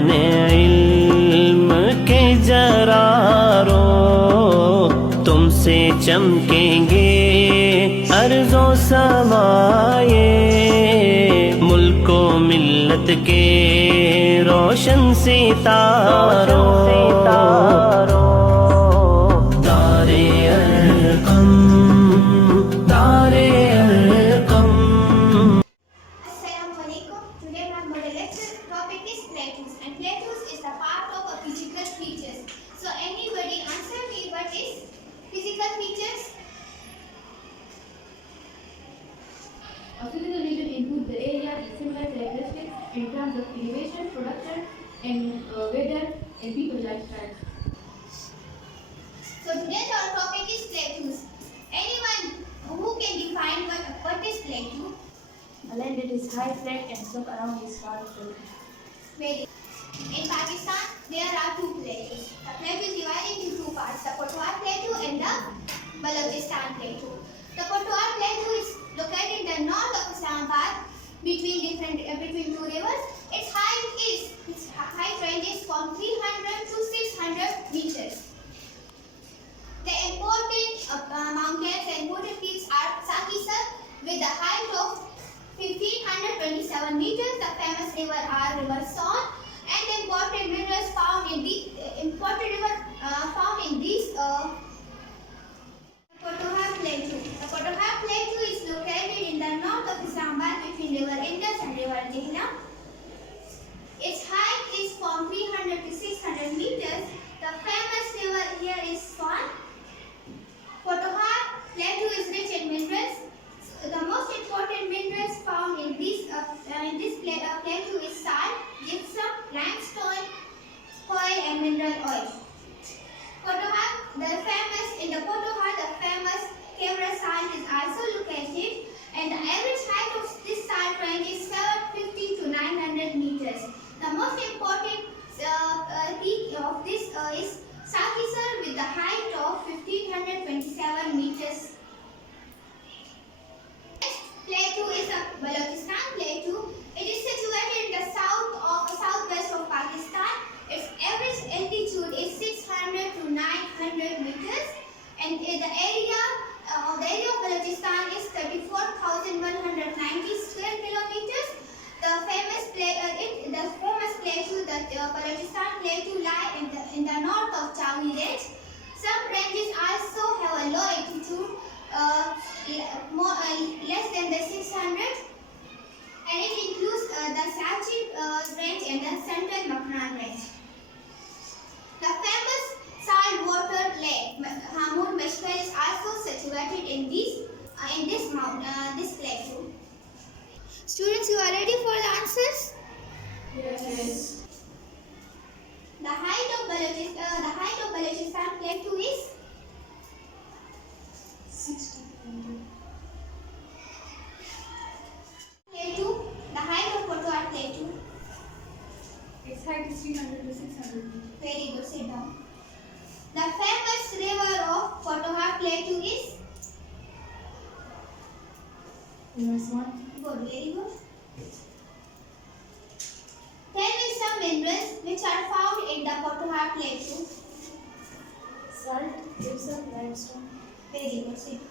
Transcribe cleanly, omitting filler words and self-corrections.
दीवाने इल्म के जरारो, तुमसे चमकेंगे अर्ज़ो समाए, मुल्को मिल्लत के रोशन सितारों। तारे अरकम, तारे Arkham. Assalamualaikum. Today my model lecture topic is plateaus, and plateaus is a part of a physical features. So anybody answer me what is physical features? A physical region includes the area, its similar characteristics in terms of elevation, production, and weather, and people lifestyle. So today's our topic is plateaus. Anyone who can define what is plateau? A land that is high, flat, and sloped around is called plateau. Very. In Pakistan, there are two plateaus. The plateau is divided into two parts: the Potwar Plateau and the Balochistan Plateau. The Potwar Plateau is located in the north of Islamabad, between two rivers. Its height ranges from 300 to 600 meters. The important mountains and important peaks are Sakisar with a height of 1527 meters. The famous river are River Son, and the important minerals found in these Potwar Plateau. The Potwar Plateau is located in the north of Islamabad between River Indus and River Jhelum. Its height is from 300 to 600 meters. The famous river here is Swan. Potwar Plateau is rich in minerals. The most important minerals found in this plateau is salt, gypsum, limestone, coal, and mineral oil. In the Potwar, the famous Kevra salt is also located, and the average height of this salt range is 750 to 900 meters. The most important peak of this is Sakisar with the height of 1527 meters. Next plateau is the Balochistan Plateau. It is situated in the southwest of Pakistan. Its average altitude is 600 to 900 meters, and the area of Balochistan is 34,190 square kilometers. The famous plateau, the Balochistan Plateau, lie in the north of Chawli Range. Some ranges also have a low altitude, less than the 600, and it includes the Sachib Range and the Central Makran Range. The famous saltwater lake Hamur Meshkar is also situated in this plateau. Students, you are ready for the answers? Yes. The height of Balochistan Plateau is 60. Plateau. The height of Potwar Plateau. Its height is 300 to 600 meters. Very good. Sit down. The famous river of Potwar Plateau is River Swan. good. Very good. Tell me some minerals which are found in the Potwar Plateau. Salt, gypsum, limestone. Very good. Sit down.